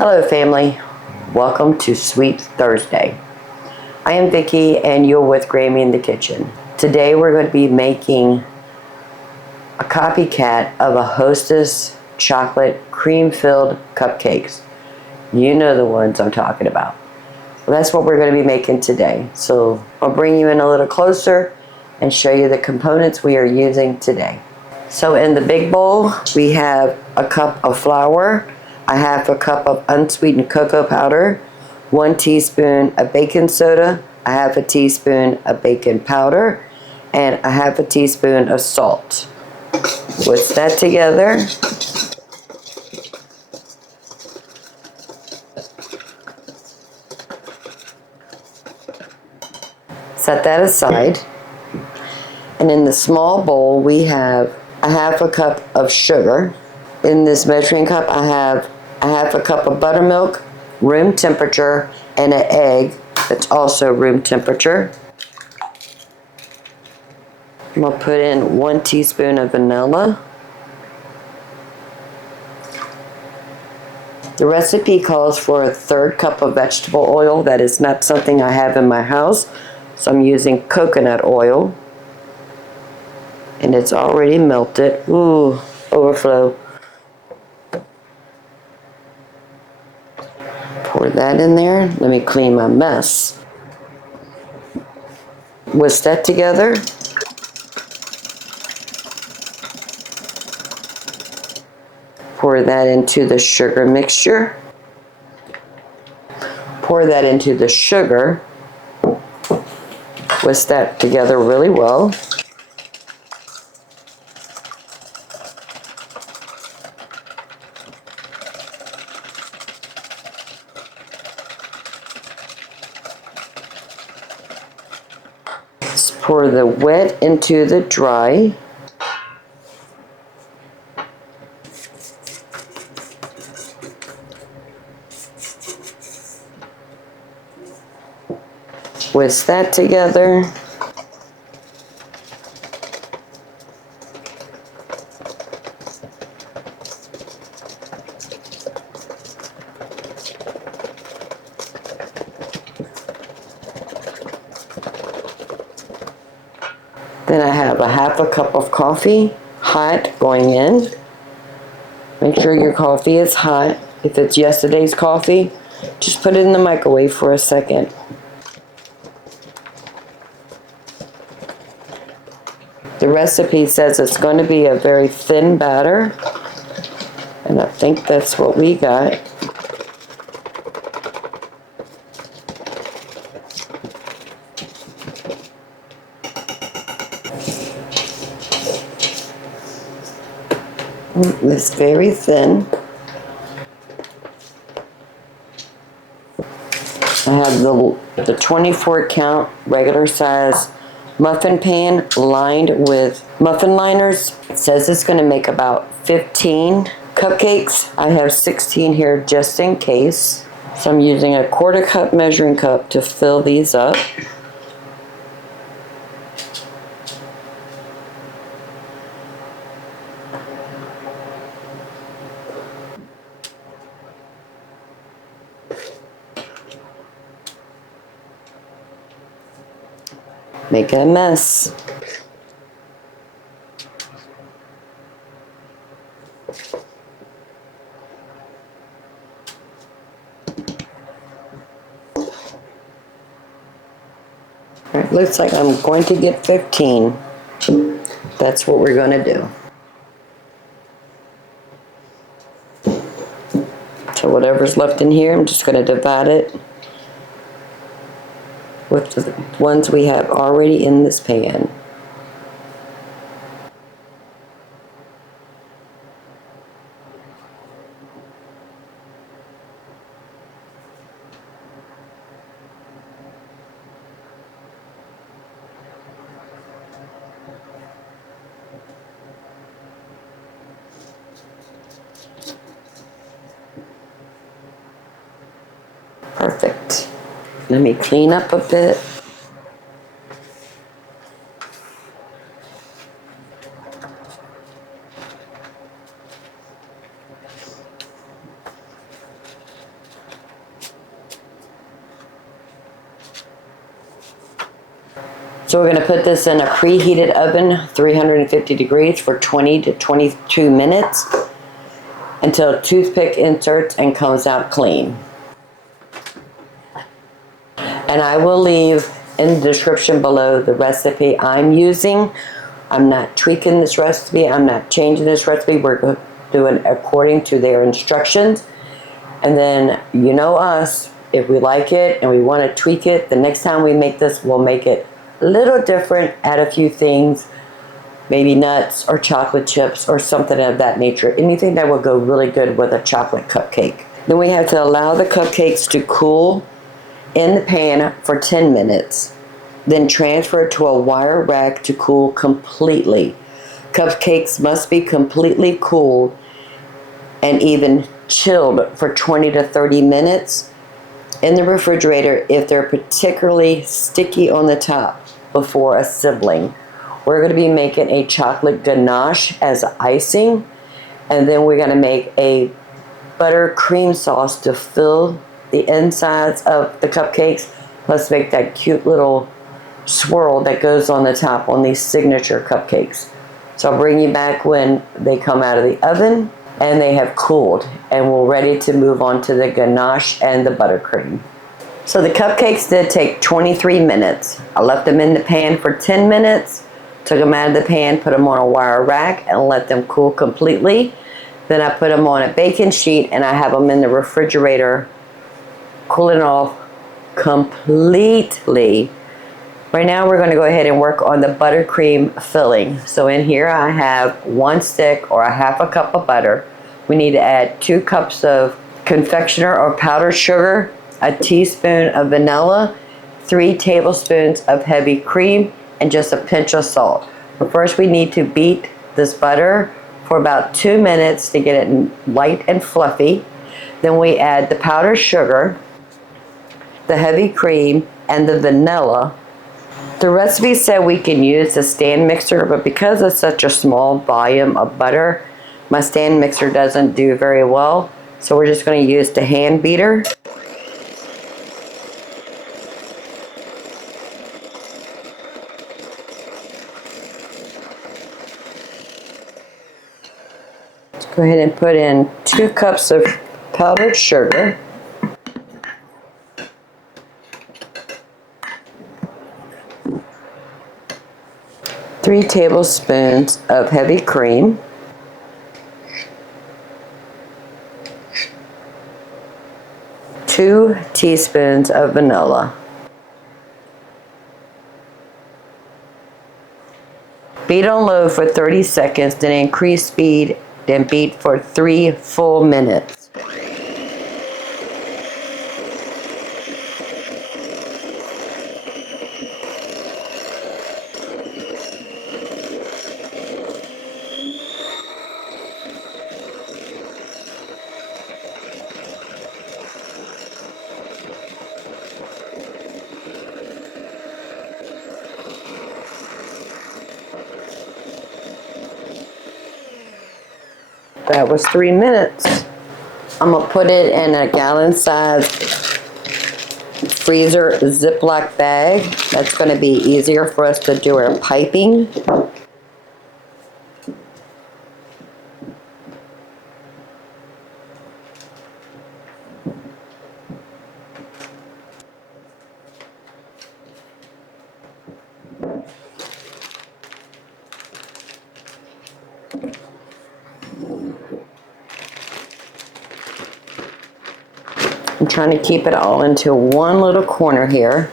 Hello family, welcome to Sweet Thursday. I am Vicki and you're with Grammy in the kitchen. Today we're going to be making a copycat of a Hostess chocolate cream-filled cupcakes. You know the ones I'm talking about. Well, that's what we're going to be making today. So I'll bring you in a little closer and show you the components we are using today. So in the big bowl we have a cup of flour, a half a cup of unsweetened cocoa powder, 1 teaspoon of baking soda, a half a teaspoon of baking powder, and a half a teaspoon of salt. Whisk that together. Set that aside. And in the small bowl we have a half a cup of sugar. In this measuring cup I have a half a cup of buttermilk, room temperature, and an egg that's also room temperature. I'm going to put in 1 teaspoon of vanilla. The recipe calls for a 1/3 cup of vegetable oil. That is not something I have in my house, so I'm using coconut oil. And it's already melted. Ooh, overflow. Pour that in there. Let me clean my mess. Whisk that together. Pour that into the sugar mixture. Pour that into the sugar. Whisk that together really well. Pour the wet into the dry. Whisk that together. Then I have a half a cup of coffee, hot, going in. Make sure your coffee is hot. If it's yesterday's coffee, just put it in the microwave for a second. The recipe says it's going to be a very thin batter, and I think that's what we got. It's very thin. I have the 24 count regular size muffin pan lined with muffin liners. It says it's going to make about 15 cupcakes. I have 16 here just in case. So I'm using a 1/4 cup measuring cup to fill these up. Make a mess. It looks like I'm going to get 15. That's what we're going to do. So whatever's left in here, I'm just going to divide it with the ones we have already in this pan. Perfect. Let me clean up a bit. So we're going to put this in a preheated oven, 350 degrees for 20 to 22 minutes until a toothpick inserts and comes out clean. And I will leave in the description below the recipe I'm using. I'm not tweaking this recipe. I'm not changing this recipe. We're doing according to their instructions. And then, you know us, if we like it and we want to tweak it, the next time we make this, we'll make it a little different, add a few things, maybe nuts or chocolate chips or something of that nature. Anything that will go really good with a chocolate cupcake. Then we have to allow the cupcakes to cool in the pan for 10 minutes. Then transfer it to a wire rack to cool completely. Cupcakes must be completely cooled and even chilled for 20 to 30 minutes in the refrigerator if they're particularly sticky on the top before assembling. We're going to be making a chocolate ganache as icing, and then we're going to make a buttercream sauce to fill the insides of the cupcakes, plus make that cute little swirl that goes on the top on these signature cupcakes. So I'll bring you back when they come out of the oven and they have cooled, and we're ready to move on to the ganache and the buttercream. So the cupcakes did take 23 minutes. I left them in the pan for 10 minutes, took them out of the pan, put them on a wire rack, and let them cool completely. Then I put them on a baking sheet, and I have them in the refrigerator cooling off completely. Right now we're going to go ahead and work on the buttercream filling. So in here I have 1 stick or a half a cup of butter. We need to add 2 cups of confectioner or powdered sugar, a teaspoon of vanilla, 3 tablespoons of heavy cream, and just a pinch of salt. But first we need to beat this butter for about 2 minutes to get it light and fluffy. Then we add the powdered sugar, the heavy cream, and the vanilla. The recipe said we can use the stand mixer, but because it's such a small volume of butter, my stand mixer doesn't do very well. So we're just going to use the hand beater. Let's go ahead and put in 2 cups of powdered sugar. 3 tablespoons of heavy cream, 2 teaspoons of vanilla. Beat on low for 30 seconds, then increase speed, then beat for 3 full minutes. That was 3 minutes. I'm gonna put it in a gallon-sized freezer Ziploc bag. That's gonna be easier for us to do our piping. I'm trying to keep it all into one little corner here.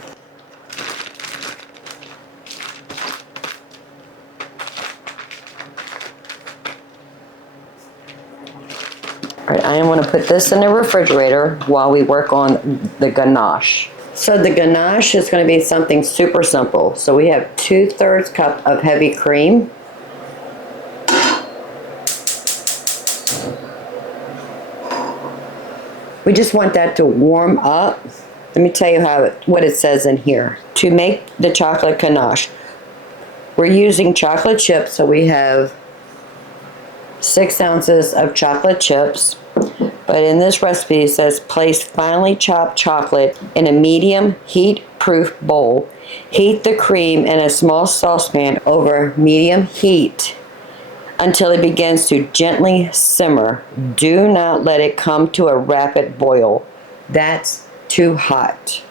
All right, I am going to put this in the refrigerator while we work on the ganache. So the ganache is going to be something super simple. So we have 2/3 cup of heavy cream. We just want that to warm up. Let me tell you what it says in here. To make the chocolate ganache, we're using chocolate chips, so we have 6 ounces of chocolate chips, But in this recipe it says place finely chopped chocolate in a medium heat-proof bowl. Heat the cream in a small saucepan over medium heat until it begins to gently simmer. Do not let it come to a rapid boil. That's too hot.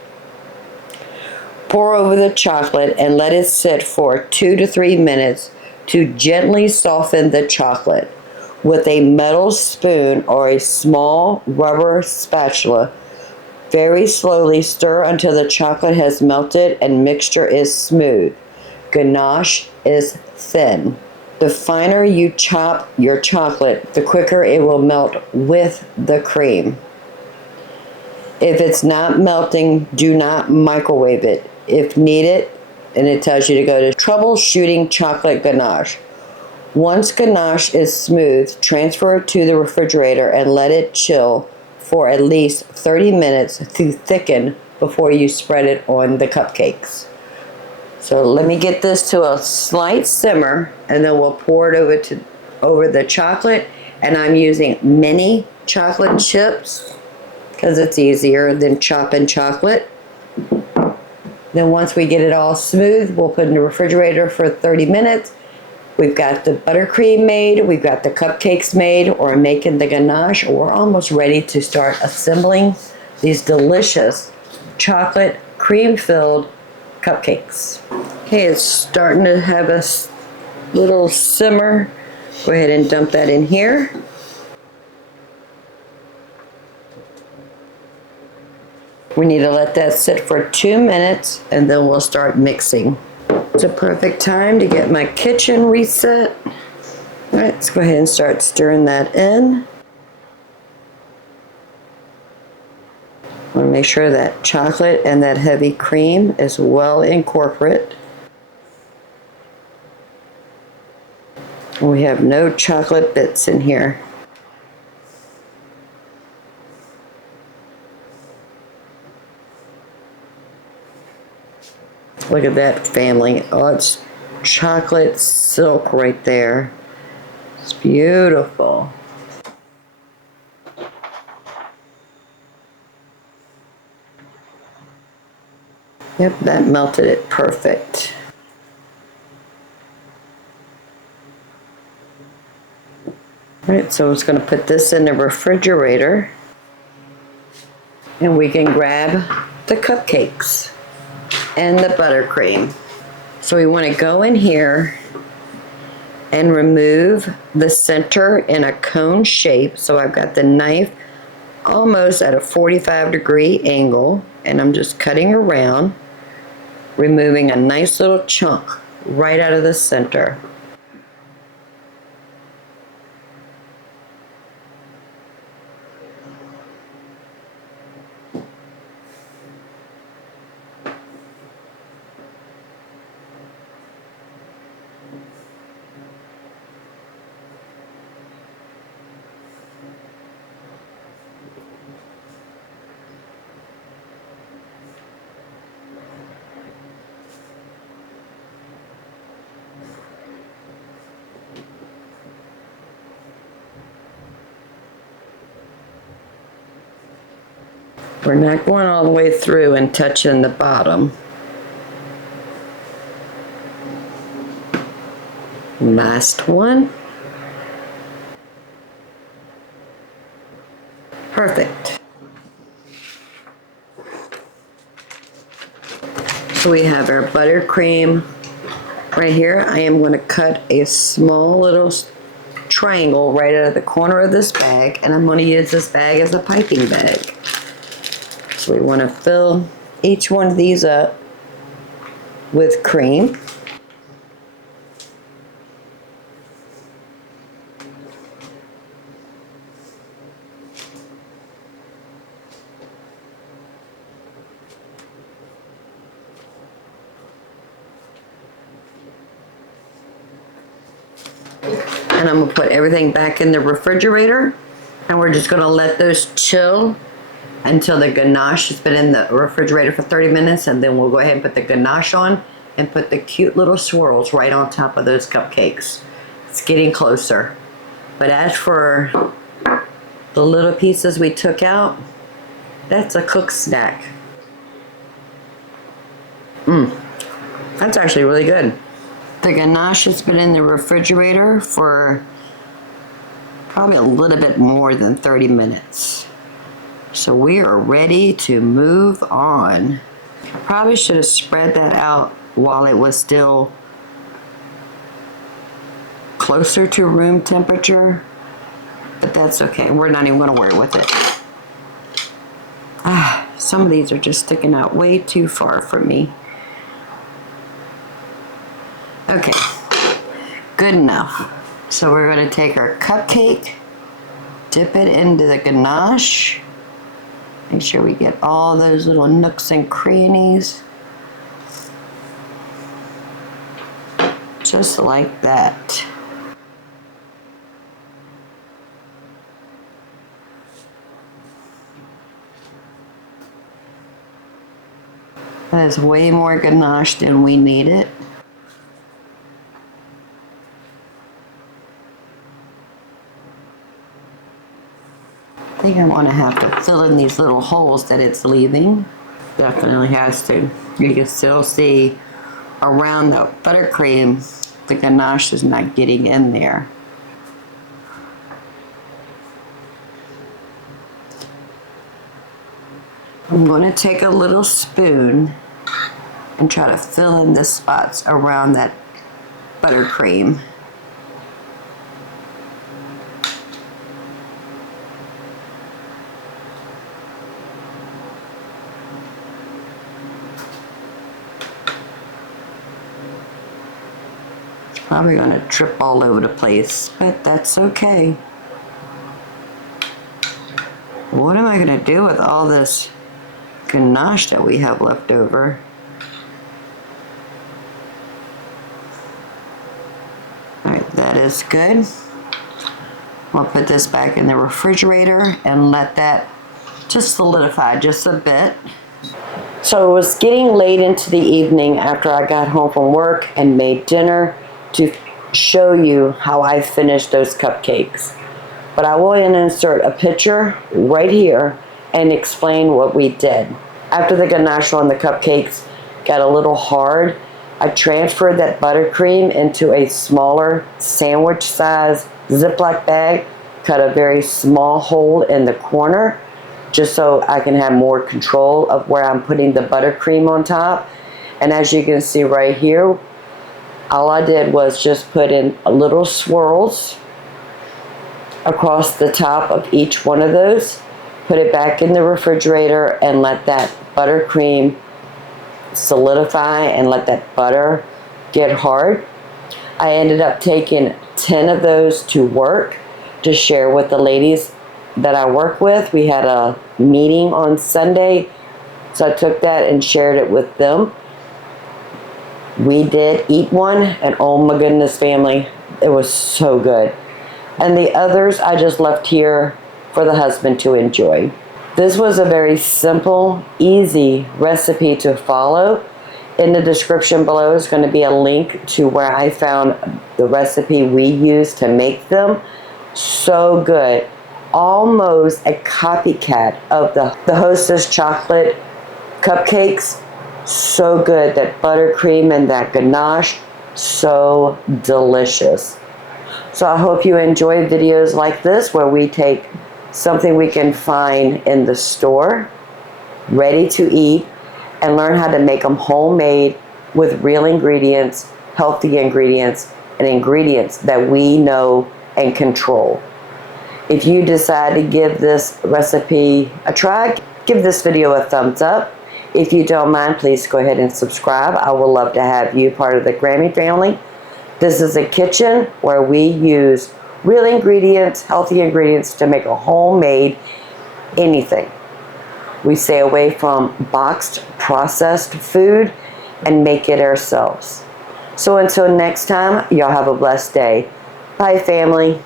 Pour over the chocolate and let it sit for 2 to 3 minutes to gently soften the chocolate. With a metal spoon or a small rubber spatula, very slowly stir until the chocolate has melted and mixture is smooth. Ganache is thin. The finer you chop your chocolate, the quicker it will melt with the cream. If it's not melting, do not microwave it. If needed, and it tells you to go to troubleshooting chocolate ganache. Once ganache is smooth, transfer it to the refrigerator and let it chill for at least 30 minutes to thicken before you spread it on the cupcakes. So let me get this to a slight simmer and then we'll pour it over the chocolate, and I'm using mini chocolate chips because it's easier than chopping chocolate. Then once we get it all smooth, we'll put it in the refrigerator for 30 minutes. We've got the buttercream made, we've got the cupcakes made, or making the ganache, or we're almost ready to start assembling these delicious chocolate cream-filled cupcakes. Okay, it's starting to have a little simmer. Go ahead and dump that in here. We need to let that sit for 2 minutes and then we'll start mixing. It's a perfect time to get my kitchen reset. All right, let's go ahead and start stirring that in. I want to make sure that chocolate and that heavy cream is well incorporate. We have no chocolate bits in here. Look at that, family. Oh, it's chocolate silk right there. It's beautiful. Yep, that melted it perfect. All right, so it's going to put this in the refrigerator and we can grab the cupcakes and the buttercream. So we want to go in here and remove the center in a cone shape. So I've got the knife almost at a 45-degree angle and I'm just cutting around, removing a nice little chunk right out of the center. We're not going all the way through and touching the bottom. Last one. Perfect. So we have our buttercream right here. I am going to cut a small little triangle right out of the corner of this bag, and I'm going to use this bag as a piping bag. So we want to fill each one of these up with cream. And I'm going to put everything back in the refrigerator, and we're just going to let those chill until the ganache has been in the refrigerator for 30 minutes, and then we'll go ahead and put the ganache on and put the cute little swirls right on top of those cupcakes. It's getting closer. But as for The little pieces we took out, that's a cooked snack. That's actually really good. The ganache has been in the refrigerator for probably a little bit more than 30 minutes. So we are ready to move on. Probably should have spread that out while it was still closer to room temperature, but that's okay. We're not even going to worry with it. Some of these are just sticking out way too far from me. Okay, good enough. So we're going to take our cupcake, dip it into the ganache. Make sure we get all those little nooks and crannies. Just like that. That is way more ganache than we needed. I think I want to have to fill in these little holes that it's leaving. Definitely has to. You can still see around the buttercream, the ganache is not getting in there. I'm going to take a little spoon and try to fill in the spots around that buttercream. Probably going to trip all over the place, but that's okay. What am I going to do with all this ganache that we have left over? Alright, that is good. I'll put this back in the refrigerator and let that just solidify just a bit. So it was getting late into the evening after I got home from work and made dinner to show you how I finished those cupcakes. But I will insert a picture right here and explain what we did. After the ganache on the cupcakes got a little hard, I transferred that buttercream into a smaller sandwich size Ziploc bag, cut a very small hole in the corner just so I can have more control of where I'm putting the buttercream on top. And as you can see right here, all I did was just put in little swirls across the top of each one of those, put it back in the refrigerator and let that buttercream solidify and let that butter get hard. I ended up taking 10 of those to work to share with the ladies that I work with. We had a meeting on Sunday, so I took that and shared it with them. We did eat one, and oh my goodness, family, it was so good. And the others I just left here for the husband to enjoy. This was a very simple, easy recipe to follow. In the description below is going to be a link to where I found the recipe we used to make them. So good. Almost a copycat of the Hostess chocolate cupcakes. So good. That buttercream and that ganache, so delicious. So I hope you enjoy videos like this where we take something we can find in the store, ready to eat, and learn how to make them homemade with real ingredients, healthy ingredients, and ingredients that we know and control. If you decide to give this recipe a try, give this video a thumbs up. If you don't mind, please go ahead and subscribe. I would love to have you part of the Grammy family. This is a kitchen where we use real ingredients, healthy ingredients to make a homemade anything. We stay away from boxed, processed food and make it ourselves. So until next time, y'all have a blessed day. Bye, family.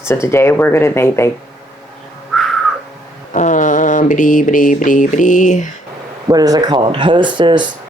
So today we're going to make what is it called? Hostess